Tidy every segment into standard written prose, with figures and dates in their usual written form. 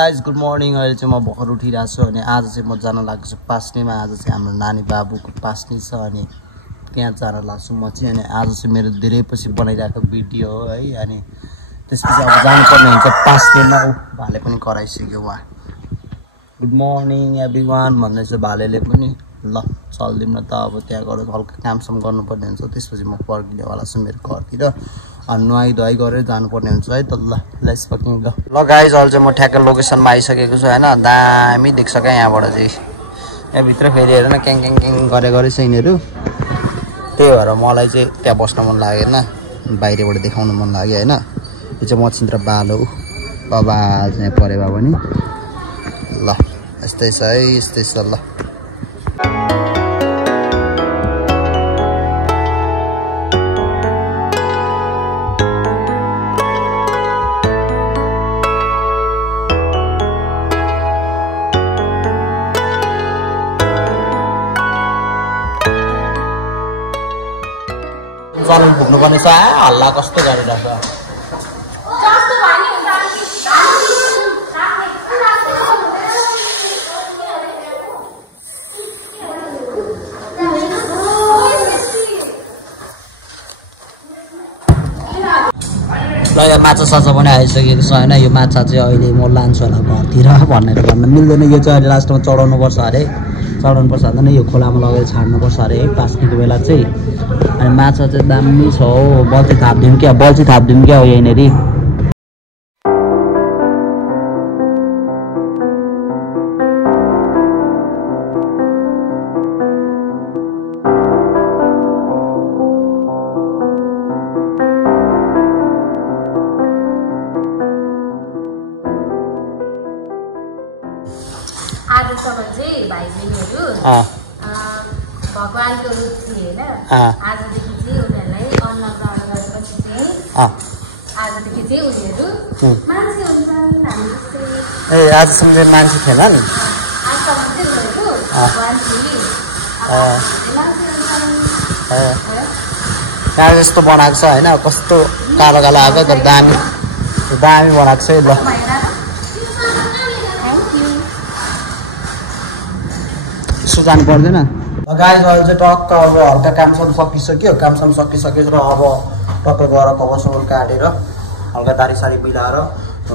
Guys good morning. अहिले चाहिँ म भर्खर उठिरहेको छु अनि आज चाहिँ म जान लागेको छु पास्नेमा। आज चाहिँ हाम्रो नानी बाबुको पास्ने छ अनि त्यहाँ जान लाग्छु म चाहिँ। अनि आज चाहिँ मेरो धेरै पछि बनाइरहेको भिडियो हो है। अनि त्यसपछि अब जानुपर्ने हुन्छ पास्नेमा। भाले पनि कराइसक्यो उहाँ। गुड मर्निङ एभ्री वान भन्दैछ भालेले पनि। ल चल्दिउँ न त। अब त्यहाँ गएर हल्का कामसम गर्नुपर्ने हुन्छ, त्यसपछि म फर्किनेवाला छु मेरो घरतिर। अनि नुहाई धुवाई गरेर जानुपर्ने हुन्छ है त। ल लेट्स फकिङ ल। ल गाइज अहिले चाहिँ म ठ्याक्क लोकेसनमा आइसकेको छु होइन। दामी देख्छ क्या यहाँबाट चाहिँ। यहाँभित्र फेरि हेर न क्याङ क्याङ क्याङ गरेछ यिनीहरू। त्यही भएर मलाई चाहिँ त्यहाँ बस्न मन लागेन, बाहिरबाट देखाउनु मन लाग्यो होइन। यो चाहिँ मचिन्द्र बालो बाबा चाहिँ परेवा पनि। ल यस्तै छ है, यस्तै छ ल। चलन घुम्नुपर्ने छ। हल्ला कस्तो गरिरहेछ। ल यो माछा साछा पनि आइसकेको छ होइन। यो माछा चाहिँ अहिले म लान्छु होला घरतिर भनेर भन्न मिल्दैन। यो चाहिँ अहिले लास्टमा चढाउनुपर्छ अरे। चढाउनुपर्छ भन्दा यो खोलामा लगेर छाड्नुपर्छ अरे है पास्नेको बेला चाहिँ। अनि माछा चाहिँ दामी छ हो। बल्छी थापिदिउँ क्या, बल्छी थापिदिउँ क्या हो यहीँनेरि। आजसम्म चाहिँ भाइ बहिनीहरू भगवानको रूप थिए होइन। आजदेखि चाहिँ उनीहरूलाई अन्न ग्रहण गरेपछि चाहिँ आजदेखि चाहिँ उनीहरू मान्छे हुन्छन् हामी जस्तै। ए आजसम्म चाहिँ मान्छे थिएन नि। आजसम्म चाहिँ उनीहरू भगवान थिए मान्छे हुन्छन्। यहाँ जस्तो बनाएको छ होइन। कस्तो कालो कालो आएको तर दामी दामी बनाएको छ है। ल यसो जानु पर्दैन। गाइस अहिले चाहिँ टक्क अब हल्का कामसम्म सकिसक्यो। कामसम्म सकिसकेर अब टक्क गएर कभरसम्म काटेर हल्का दारी सारी मिलाएर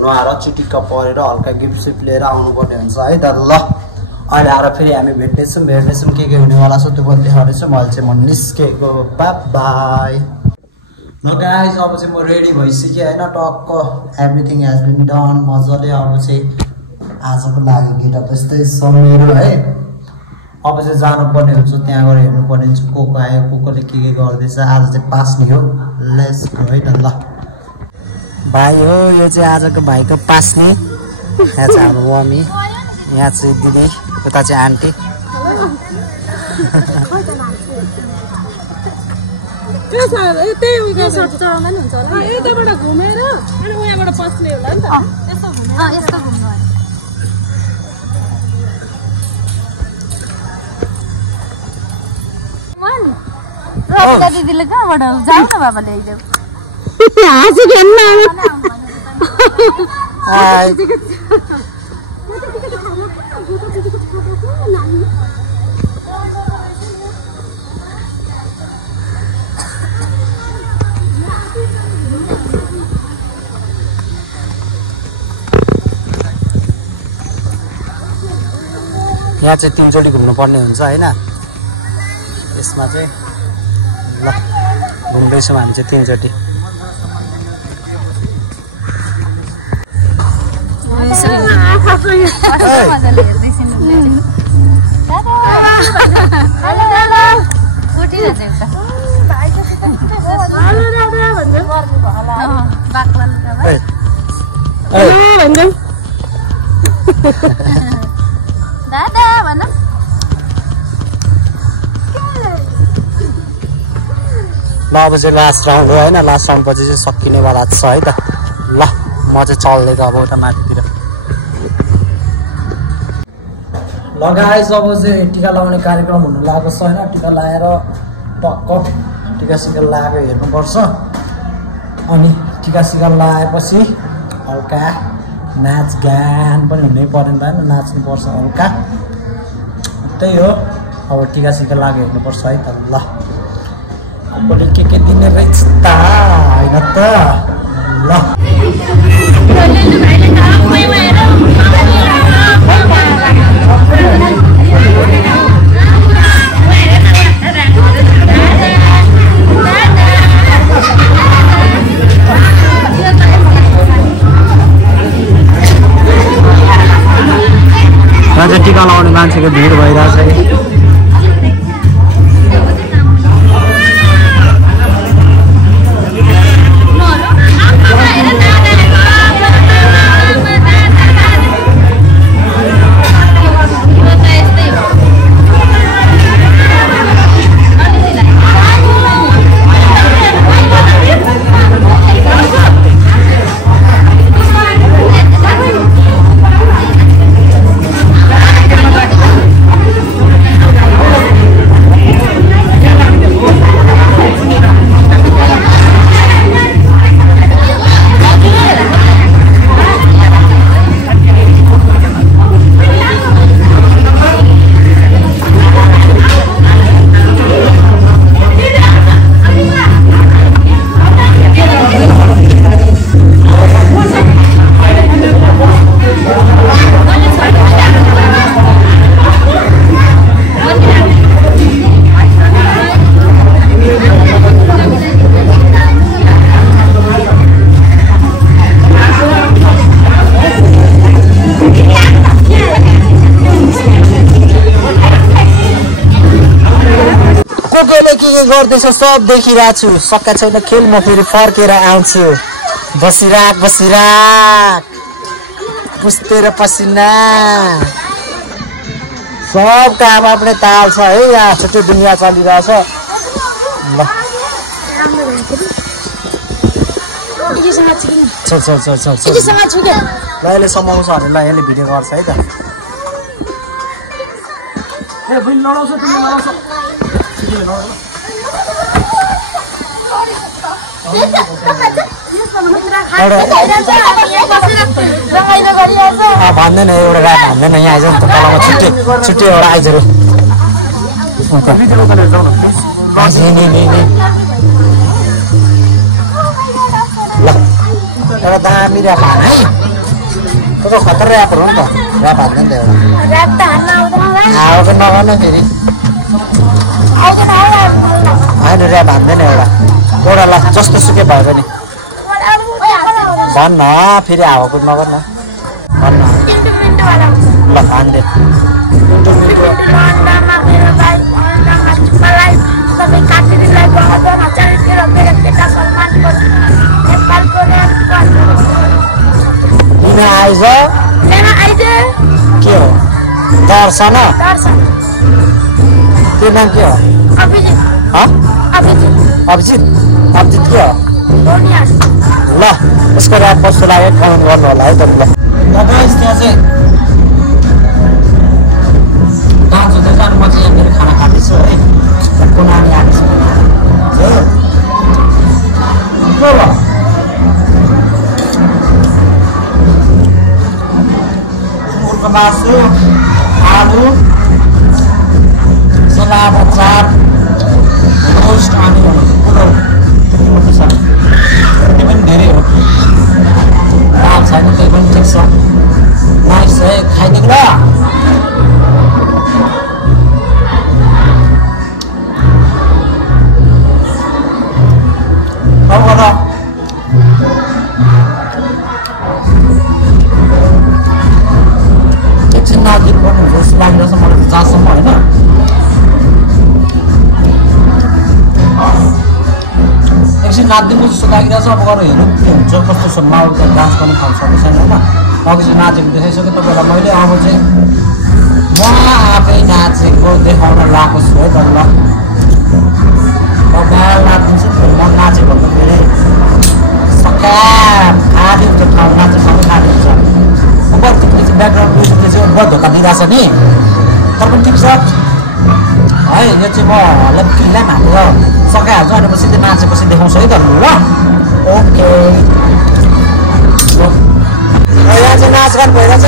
नुहाएर चिटिक्क परेर हल्का गिफ्ट सिफ्ट लिएर आउनुपर्ने हुन्छ है त। ल अहिले आएर फेरि हामी भेट्नेछौँ के हुनेवाला छ त्यो पनि देखाउनेछु। मैले चाहिँ म निस्केको बाई। ल गाइस अब चाहिँ म रेडी भइसकेँ होइन। टक्क एभ्रिथिङ हेज बिन डन मजाले। अब चाहिँ आजको लागि गेटअप यस्तै छ मेरो है। अब चाहिँ जानुपर्ने हुन्छ, त्यहाँ गएर हेर्नुपर्ने हुन्छ को आयो कोले के गर्दैछ। आज चाहिँ पास्ने हो। लेट्स गो है त। ल भाइ हो यो चाहिँ आजको भाइको पास्ने। यहाँ चाहिँ हाम्रो मम्मी, यहाँ चाहिँ दिदी, उता चाहिँ आन्टी। यताबाट घुमेर अनि उहाँबाट पस्ने होला नि त। यस्तो घुम्नु दिदीले कहाँबाट जाऊ न बाबाले ल्याइदेऊ। यहाँ चाहिँ 3 चोटि घुम्नुपर्ने हुन्छ होइन। यसमा चाहिँ ल घुम्दैछौँ हामी चाहिँ 3 चोटि। दादा भन। ल अब चाहिँ लास्ट राउन्ड हो होइन। लास्ट राउन्ड पछि चाहिँ सकिनेवाला छ है त। ल म चाहिँ चल्दै अब उता माथितिर। ल गाइस अब चाहिँ टिका लगाउने कार्यक्रम हुनु लागेको छ होइन। टिका लगाएर टक्क टिका सिका लगाएको हेर्नुपर्छ। अनि टिका सिका लगाएपछि हल्का नाचगान पनि हुनै पर्दैन भएन नाच्नुपर्छ हल्का त्यही हो अब टिका सिका लाग्यो हेर्नुपर्छ है त ल कसले के दिने रहेछ त होइन त ल आज टिका लगाउने मान्छेको भिड भइरहेछ है गर्दैछ सब देखिरहेको छु सक्का छैन खेल म फेरि फर्केर आउँछु बसिराख पुस्तेर पसिना सब काम आफ्नै ताल छ है यहाँ छुट्टै दुनियाँ चलिरहेछ ल ल यसले समाउँछ अरे ल यसले भिडियो गर्छ है त ए बहिनी लडाउँछ तिमीले लडाउँछ भन्दैन एउटा रात भन्दैन यहाँ आइज नि त तलमा छुट्टी एउटा आइज रे ल एउटा दामी ऱ्याप हान है त खतरा ऱ्यापहरू हो नि त ऱ्याप हान्दैन नि त एउटा आएको नगर्नु फेरि होइन ऱ्याप हान्दैन एउटा ल जस्तो सुकै भयो पनि भन्न फेरि हावाको नगर्न भन्न ल हान्दे आइज के हो दर्शन त्यो नाम के हो अभिजित के हो ल उसको ऱ्याप कस्तो लाग्यो कमेन्ट गर्नु होला है तपाईँलाई त्यहाँ चाहिँ डान्स हुँदै जानु म चाहिँ यहाँ मेरो खाना खाँदैछु है को नानी आएको सुँगुरको मासु आलु सलाद अचार रोस्ट अनि पुलाउ त्यति छ त्यो पनि धेरै हो दाल छैन त्यही पनि ठिक छ नाइस है खाइदिएको ल एकछिन नाचिदिनु पर्ने हुन्छ जस्तो लागिरहेछ मलाई जहाँसम्म होइन एकछिन नाचिदिनु जस्तो लागिरहेछ अब गएर हेरौँ के हुन्छ कस्तो छ माहौल त डान्स पनि खानु सक्ने छैन होइन अघि चाहिँ नाचेको देखाइसकेँ तपाईँलाई मैले अब चाहिँ म आफै नाचेको देखाउन लगाएको छु है तर ल बिहान नाचिदिन्छु फेरि म नाचेँ भन्दा फेरि सक्का खाली त्यो ठाउँ नाच्यो सबै खाली हुन्छ ऊपर तिमीले चाहिँ ब्याकग्राउन्ड म्युजिकले चाहिँ बहुत धोका दिइरहेछ नि तर पनि ठिक छ है यो चाहिँ म लक्कीलाई पनि हालेर सकाइहाल्छु अनि म सिधै नाचेपछि देखाउँछु है त ल ओके चाहिँ नाचगान भइरहेछ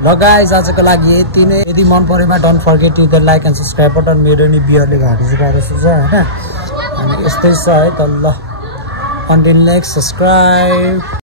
ल गाइज आजको लागि यति नै यदि मन परेमा don't forget to the like and subscribe button मेरो नि बियरले घाँटी चाहिँ छ हैन अनि यस्तै छ है त ल अन्टिल नेक्स्ट सब्सक्राइब